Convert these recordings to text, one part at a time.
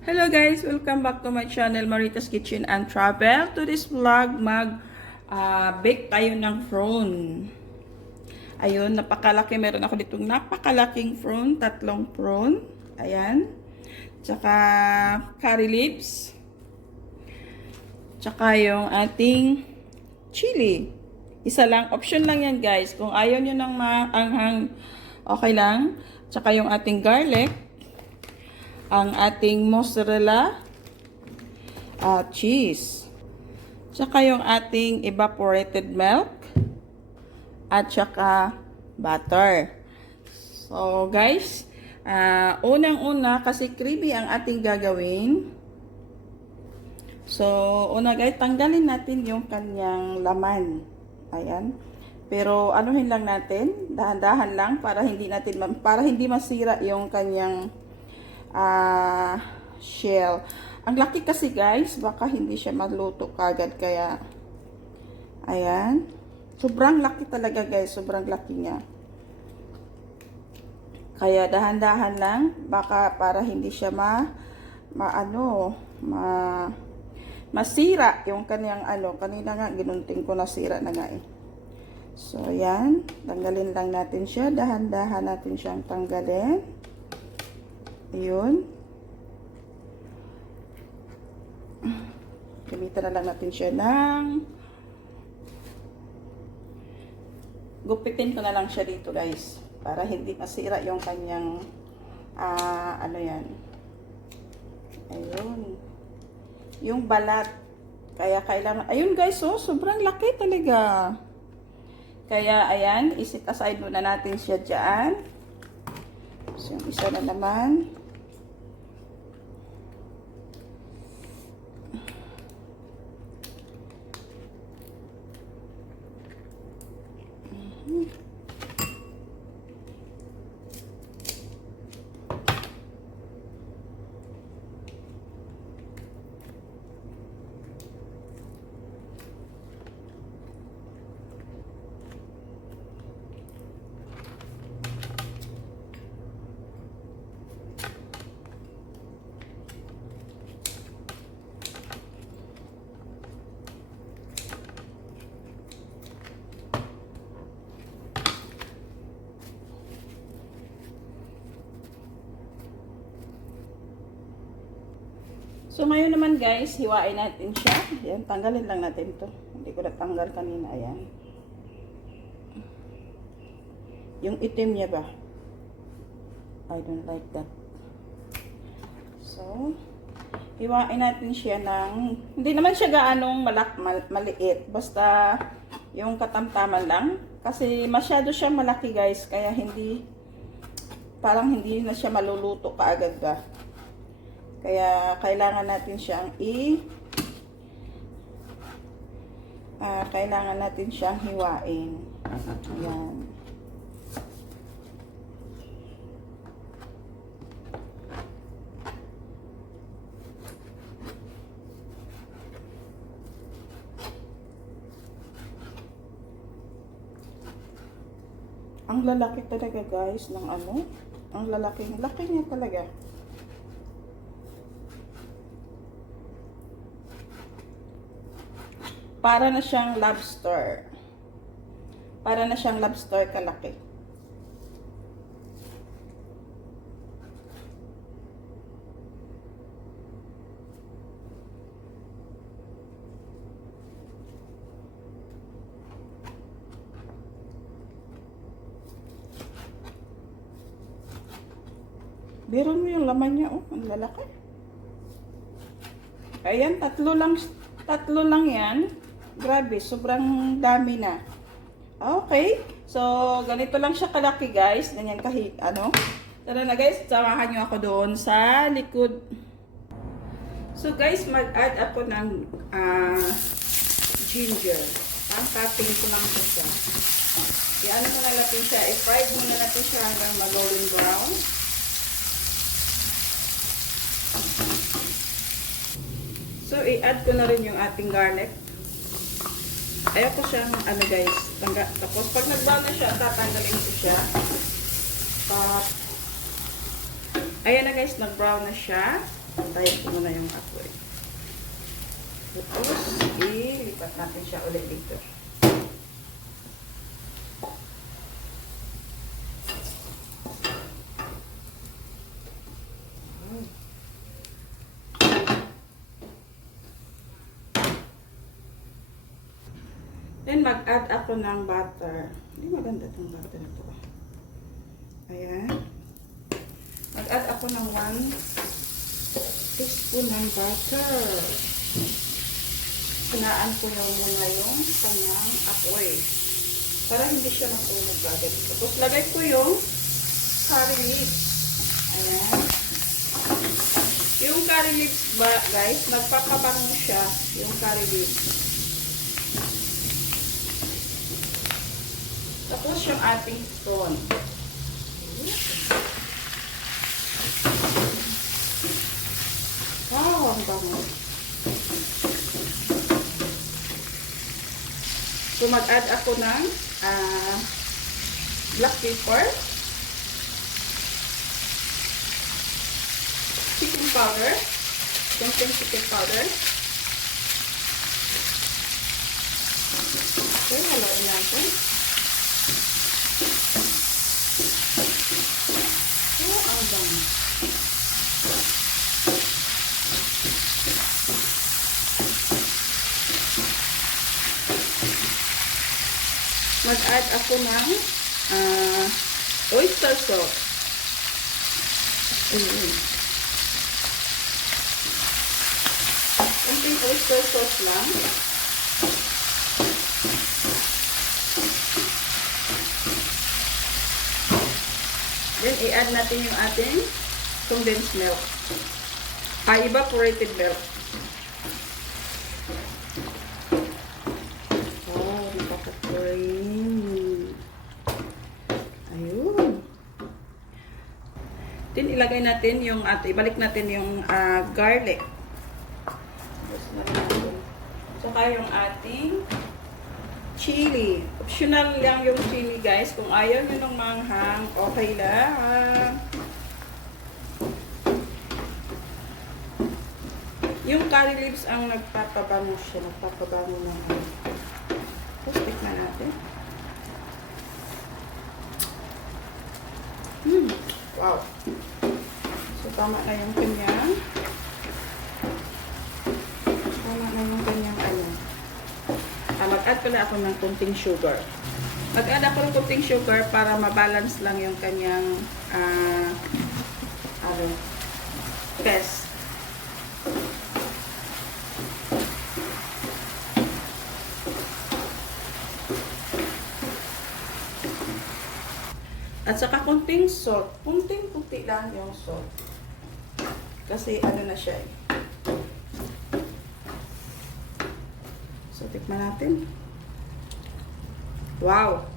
Hello guys! Welcome back to my channel Marita's Kitchen and Travel. To this vlog, mag ah, bake tayo ng prawn. Ayun, napakalaki. Meron ako ditong napakalaking prawn. Tatlong prawn. Ayan. Tsaka curry leaves. Tsaka yung ating chili. Isa lang. Option lang yan guys. Kung ayaw nyo ng maanghang, okay lang. Tsaka yung ating garlic ang ating mozzarella uh, cheese. Tsaka yung ating evaporated milk at tsaka butter. So guys, uh, unang-una kasi creamy ang ating gagawin. So, una guys, tanggalin natin yung kanyang laman. Ayan. Pero anuhin lang natin, dahan-dahan lang para hindi natin para hindi masira yung kanyang ah shell. Ang laki kasi guys, baka hindi siya maluto kagad kaya ayan. Sobrang laki talaga guys, sobrang laki niya. Kaya dahan-dahan lang baka para hindi siya ma maano, ma masira yung kanyang ano, kanina nga ginunting ko nasira na nga eh. So, ayan. Tanggalin lang natin siya. Dahan-dahan natin siyang tanggalin. Ayun. Gamitan na lang natin siya ng gupitin ko na lang siya dito guys para hindi masira yung kanyang ah ano yan. Ayun. Yung balat. Kaya kailangan ayun guys oh sobrang laki talaga. Kaya ayan isit aside muna natin siya dyan. So yung isa na naman So ngayon naman guys, hiwain natin siya. Ayan, tanggalin lang natin to. Hindi ko natanggal kanina. Ayan. Yung itim niya ba? I don't like that. So, hiwain natin siya ng, hindi naman siya gaanong malak, mal, maliit. Basta yung katamtaman lang. Kasi masyado siya malaki guys. Kaya hindi, parang hindi na siya maluluto kaagad ba. Kaya kailangan natin siyang i ah, kailangan natin siyang hiwain. Ayan. Ang lalaki talaga guys ng ano? Ang lalaki, laki niya talaga. Para na siyang lobster. Para na siyang lobster kalaki. Biro mo yung laman niya, oh, ang lalaki. Ayan, tatlo lang, tatlo lang yan. Grabe, sobrang dami na. Okay, so ganito lang siya kalaki guys. Ganyan kahi, ano. Tara na guys, samahan nyo ako doon sa likod. So guys, mag-add ako ng ah, ginger. Ang topping ko lang siya. Iano muna natin siya, i-fry muna natin siya hanggang mag-golden brown. So, i-add ko na rin yung ating garlic. Ayaw ko siyang, ano guys, tangga, tapos pag nag-brown na siya, tatanggalin ko siya. Tap. Ayan na guys, nag-brown na siya. Antayin ko muna yung apoy. Tapos, ilipat natin siya ulit dito. Then, mag-add ako ng butter. Hindi maganda itong butter na to. Ayan. Mag-add ako ng 1 teaspoon ng butter. Sinaan ko yung muna yung kanyang apoy. Para hindi siya masunog agad. Tapos, lagay ko yung curry leaves. Ayan. Yung curry leaves ba, guys, nagpapabango siya. Yung curry leaves. Tapos yung ating stone. Wow, ang bango. So, mag-add ako ng ah, black pepper, chicken powder, konting chicken powder. Okay, haluin natin. Oh, ang bango. Mag-add ako ng ah, oyster sauce. Ayun. Kunting oyster sauce lang. Then, i-add natin yung ating condensed milk. Ah, evaporated milk. Oh, napaka-creamy. Ayun. Then, ilagay natin yung, at ibalik natin yung ah, garlic. Saka yung ating chili. Optional lang yung chili, guys. Kung ayaw nyo ng manghang, okay lang. Yung curry leaves ang nagpapabango siya. Nagpapabango ng. Tapos, tikman natin. Hmm. Wow. So, tama na yung kanyang tama na yung kanyang ano. Ah, mag-add pala ako ng kunting sugar. Mag-add ako ng kunting sugar para mabalance lang yung kanyang ah, ano, test. At saka kunting salt. Kunting-kunti lang yung salt. Kasi ano na siya eh. So, tikman natin. Wow!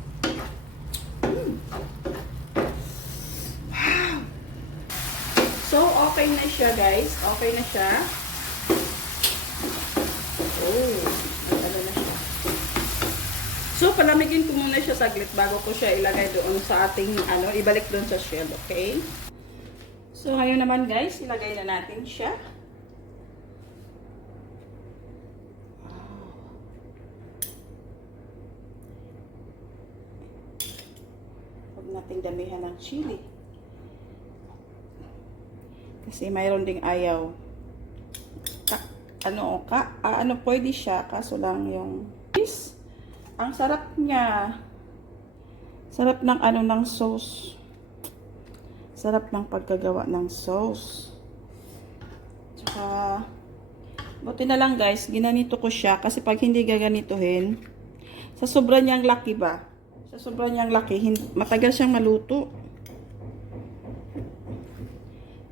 Wow! So, okay na siya, guys. Okay na siya. Oh, ano na siya. So, palamigin ko muna siya saglit bago ko siya ilagay doon sa ating, ano, ibalik doon sa shell, okay? So, ngayon naman, guys, ilagay na natin siya. Huwag nating damihan ng chili. Kasi mayroon ding ayaw. Ka, ano, ka, ah, ano pwede siya, kaso lang yung. Ang sarap niya. Sarap ng ano ng sauce. Sarap ng pagkagawa ng sauce. Tsaka, buti na lang guys, ginanito ko siya kasi pag hindi gaganituhin, sa sobra niyang laki ba? Sa sobra niyang laki, matagal siyang maluto.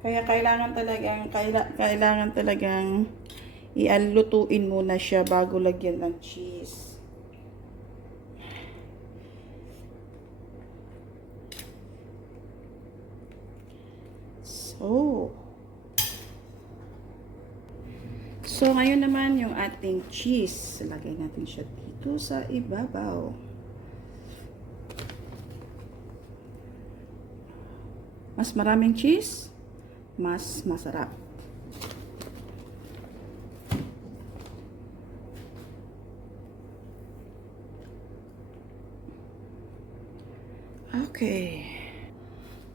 Kaya kailangan talagang, kaila, kailangan talagang ialutuin muna siya bago lagyan ng cheese. So, ngayon naman yung ating cheese. Lagay natin siya dito sa ibabaw. Mas maraming cheese, mas masarap. Okay.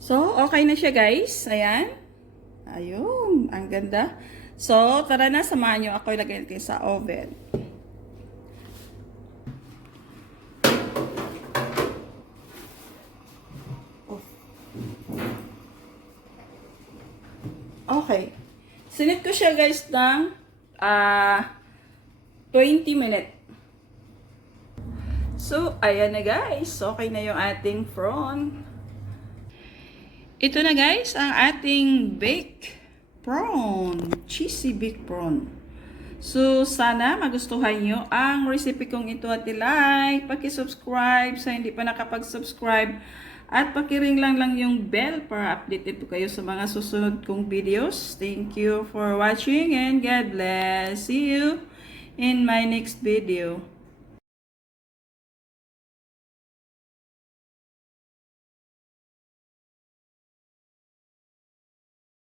So, okay na siya guys. Ayan. Ayun. Ang ganda. So, tara na. Samahan nyo ako ilagay natin sa oven. Okay. Sinit ko siya guys ng ah 20 minutes. So, ayan na guys. Okay na yung ating prawn. Ito na guys, ang ating baked prawn. Cheesy baked prawn. So, sana magustuhan nyo ang recipe kong ito at i-like, paki-subscribe sa hindi pa nakapag-subscribe at pakiring lang lang yung bell para updated po kayo sa mga susunod kong videos. Thank you for watching and God bless. See you in my next video.